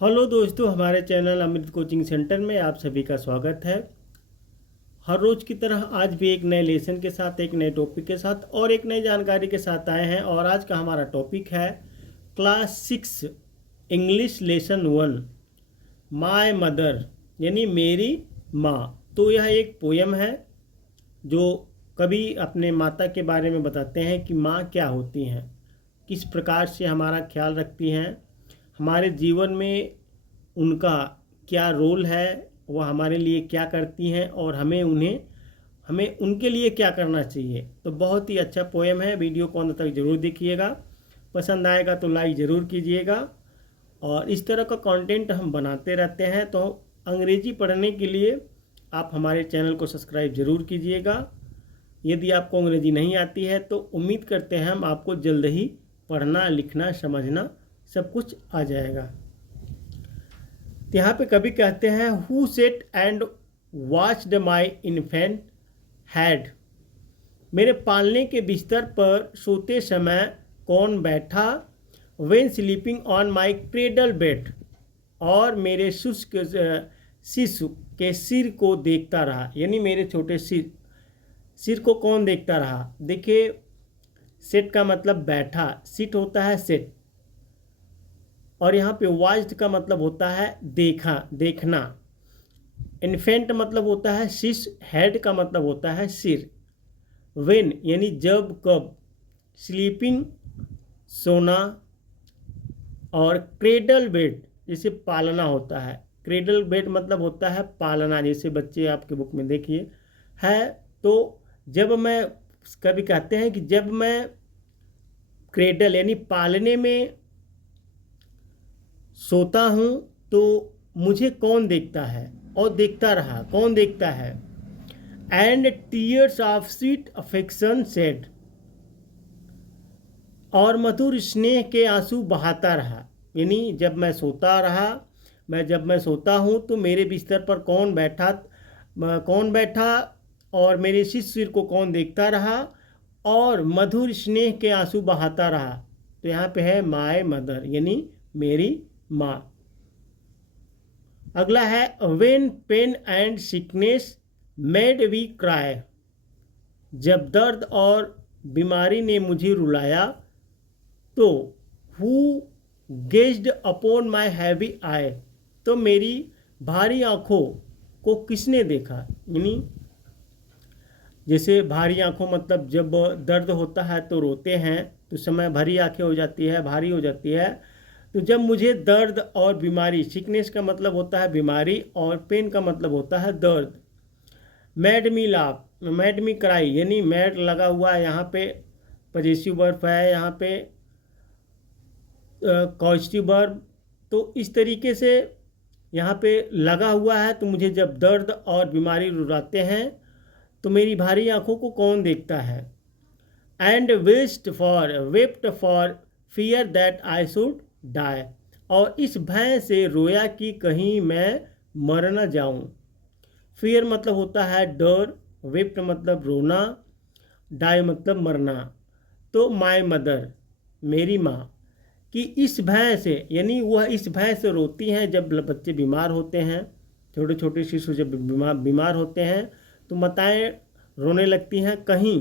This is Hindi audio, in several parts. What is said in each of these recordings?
हेलो दोस्तों, हमारे चैनल अमृत कोचिंग सेंटर में आप सभी का स्वागत है। हर रोज़ की तरह आज भी एक नए लेसन के साथ, एक नए टॉपिक के साथ और एक नई जानकारी के साथ आए हैं। और आज का हमारा टॉपिक है class 6 English lesson 1 my mother, यानी मेरी माँ। तो यह एक पोयम है जो कवि अपने माता के बारे में बताते हैं कि माँ क्या होती हैं, किस प्रकार से हमारा ख्याल रखती हैं, हमारे जीवन में उनका क्या रोल है, वह हमारे लिए क्या करती हैं और हमें उनके लिए क्या करना चाहिए। तो बहुत ही अच्छा पोएम है। वीडियो को अंत तक ज़रूर देखिएगा, पसंद आएगा तो लाइक ज़रूर कीजिएगा। और इस तरह का कंटेंट हम बनाते रहते हैं, तो अंग्रेजी पढ़ने के लिए आप हमारे चैनल को सब्सक्राइब ज़रूर कीजिएगा। यदि आपको अंग्रेजी नहीं आती है तो उम्मीद करते हैं हम आपको जल्द ही पढ़ना, लिखना, समझना सब कुछ आ जाएगा। यहाँ पे कभी कहते हैं, who set and watched my infant head, मेरे पालने के बिस्तर पर सोते समय कौन बैठा, when sleeping on my cradle bed, और मेरे शिशु के सिर को देखता रहा, यानी मेरे छोटे सिर को कौन देखता रहा। देखिए, सेट का मतलब बैठा, सिट होता है सेट, और यहाँ पे वॉच्ड का मतलब होता है देखा, देखना। इन्फेंट मतलब होता है शिशु, हेड का मतलब होता है सिर। व्हेन यानी जब, कब। स्लीपिंग सोना, और क्रेडल बेड जैसे पालना होता है। क्रेडल बेड मतलब होता है पालना, जैसे बच्चे आपके बुक में देखिए है। तो जब मैं, कभी कहते हैं कि जब मैं क्रेडल यानी पालने में सोता हूँ तो मुझे कौन देखता है, और देखता रहा, कौन देखता है। And tears of sweet affection said, और मधुर स्नेह के आंसू बहाता रहा, यानी जब मैं सोता रहा, जब मैं सोता हूँ तो मेरे बिस्तर पर कौन बैठा और मेरे सिर को कौन देखता रहा, और मधुर स्नेह के आंसू बहाता रहा। तो यहाँ पे है माय मदर, यानी मेरी माँ। अगला है, when pain and sickness made we cry, जब दर्द और बीमारी ने मुझे रुलाया तो who gazed upon my heavy eye, तो मेरी भारी आंखों को किसने देखा। यानी जैसे भारी आंखों मतलब जब दर्द होता है तो रोते हैं तो समय भरी आंखें हो जाती है, भारी हो जाती है। तो जब मुझे दर्द और बीमारी, सिकनेस का मतलब होता है बीमारी और पेन का मतलब होता है दर्द। Mad me laugh, mad me cry, यानी मैड लगा हुआ है यहाँ पे, पजेसिव वर्ब है यहाँ पे, कॉजेटिव वर्ब। तो इस तरीके से यहाँ पे लगा हुआ है। तो मुझे जब दर्द और बीमारी रुलाते हैं तो मेरी भारी आंखों को कौन देखता है। And wept for fear that I should die, और इस भय से रोया कि कहीं मैं मर न जाऊं। फियर मतलब होता है डर, वेप्ट मतलब रोना, डाई मतलब मरना। तो माय मदर, मेरी माँ, कि इस भय से, यानी वह इस भय से रोती हैं जब बच्चे बीमार होते हैं, छोटे छोटे शिशु जब बीमार होते हैं तो माताएं रोने लगती हैं कहीं,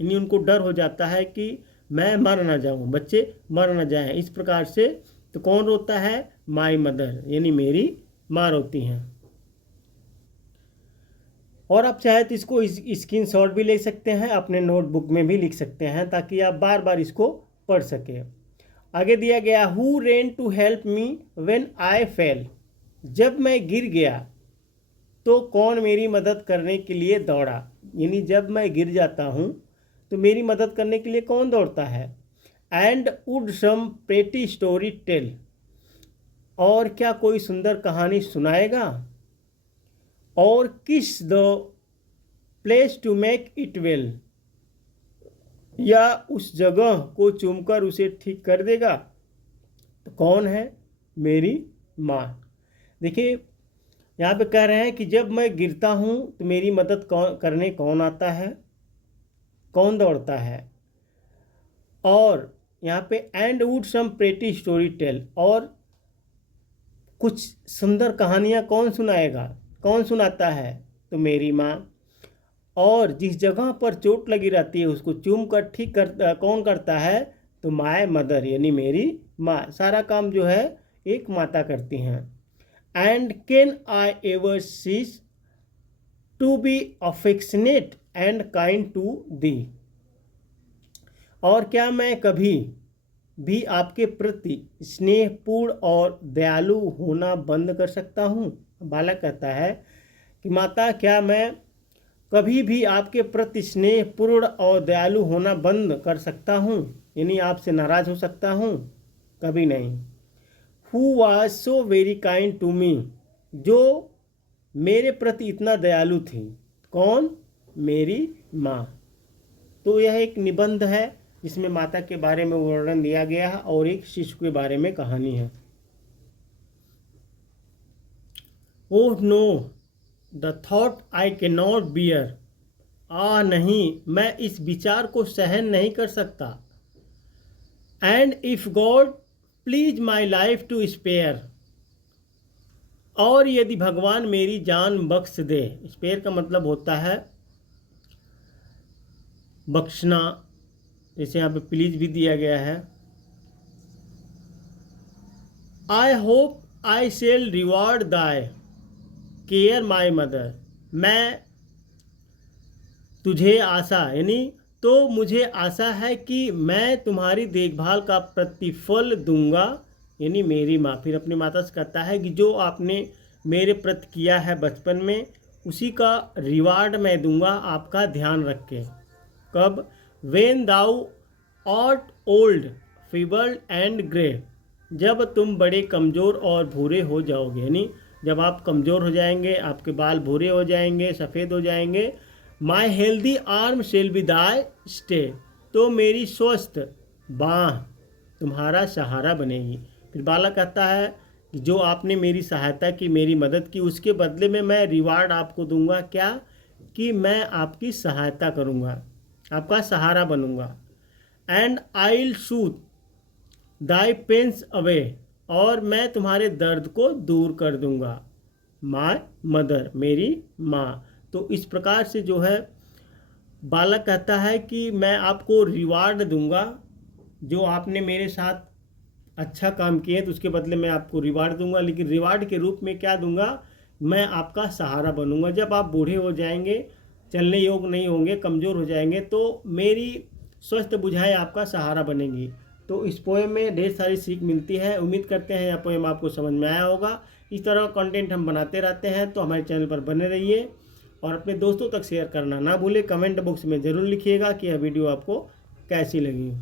यानी उनको डर हो जाता है कि मैं मर ना जाऊं, बच्चे मर ना जाएं, इस प्रकार से। तो कौन रोता है, माय मदर, यानी मेरी माँ रोती हैं। और आप चाहे तो इसको स्क्रीन शॉट भी ले सकते हैं, अपने नोटबुक में भी लिख सकते हैं ताकि आप बार बार इसको पढ़ सकें। आगे दिया गया, who ran to help me when I fell, जब मैं गिर गया तो कौन मेरी मदद करने के लिए दौड़ा। यानी जब मैं गिर जाता हूँ तो मेरी मदद करने के लिए कौन दौड़ता है। And would some pretty story tell, और क्या कोई सुंदर कहानी सुनाएगा। Or kiss the place to make it well, या उस जगह को चूमकर उसे ठीक कर देगा। तो कौन है, मेरी माँ। देखिए, यहाँ पे कह रहे हैं कि जब मैं गिरता हूँ तो मेरी मदद करने कौन आता है, कौन दौड़ता है। और यहाँ पे and would some pretty story tell, और कुछ सुंदर कहानियाँ कौन सुनाएगा, कौन सुनाता है? तो मेरी माँ। और जिस जगह पर चोट लगी रहती है उसको चूम कर ठीक कर कौन करता है? तो माय मदर यानी मेरी माँ। सारा काम जो है एक माता करती हैं। And can I ever cease to be affectionate and kind to thee. और क्या मैं कभी भी आपके प्रति स्नेहपूर्ण और दयालु होना बंद कर सकता हूँ? बालक कहता है कि माता, क्या मैं कभी भी आपके प्रति स्नेहपूर्ण और दयालु होना बंद कर सकता हूँ, यानी आपसे नाराज हो सकता हूँ? कभी नहीं। Who was so very kind to me, जो मेरे प्रति इतना दयालु थी। कौन? मेरी माँ। तो यह एक निबंध है जिसमें माता के बारे में वर्णन दिया गया है और एक शिशु के बारे में कहानी है। Oh no, the thought I can not bear. नहीं, मैं इस विचार को सहन नहीं कर सकता। And if God please my life to spare. और यदि भगवान मेरी जान बख्श दे। स्पेयर का मतलब होता है बख्शना, जैसे यहाँ पे प्लीज भी दिया गया है। I hope I shall reward Dai care my mother. मैं तुझे आशा यानी तो मुझे आशा है कि मैं तुम्हारी देखभाल का प्रतिफल दूंगा, यानी मेरी माँ। फिर अपनी माता से कहता है कि जो आपने मेरे प्रति किया है बचपन में, उसी का रिवार्ड मैं दूंगा, आपका ध्यान रख के। कब? When thou art old feebled and grey. जब तुम बड़े कमज़ोर और भूरे हो जाओगे, यानी जब आप कमज़ोर हो जाएंगे, आपके बाल भूरे हो जाएंगे, सफ़ेद हो जाएंगे। My healthy arm shall be thy stay. तो मेरी स्वस्थ बाँह तुम्हारा सहारा बनेगी। फिर बालक कहता है कि जो आपने मेरी सहायता की, मेरी मदद की, उसके बदले में मैं रिवार्ड आपको दूंगा। क्या? कि मैं आपकी सहायता करूंगा, आपका सहारा बनूंगा। And I'll soothe thy pains away. और मैं तुम्हारे दर्द को दूर कर दूंगा। माय मदर मेरी माँ। तो इस प्रकार से जो है बालक कहता है कि मैं आपको रिवार्ड दूंगा, जो आपने मेरे साथ अच्छा काम किए तो उसके बदले मैं आपको रिवार्ड दूंगा। लेकिन रिवार्ड के रूप में क्या दूंगा? मैं आपका सहारा बनूंगा। जब आप बूढ़े हो जाएंगे, चलने योग्य नहीं होंगे, कमज़ोर हो जाएंगे, तो मेरी स्वस्थ बुझाएं आपका सहारा बनेगी। तो इस पोएम में ढेर सारी सीख मिलती है। उम्मीद करते हैं यह पोएम आपको समझ में आया होगा। इस तरह का कंटेंट हम बनाते रहते हैं, तो हमारे चैनल पर बने रहिए और अपने दोस्तों तक शेयर करना ना भूलें। कमेंट बॉक्स में ज़रूर लिखिएगा कि यह वीडियो आपको कैसी लगी।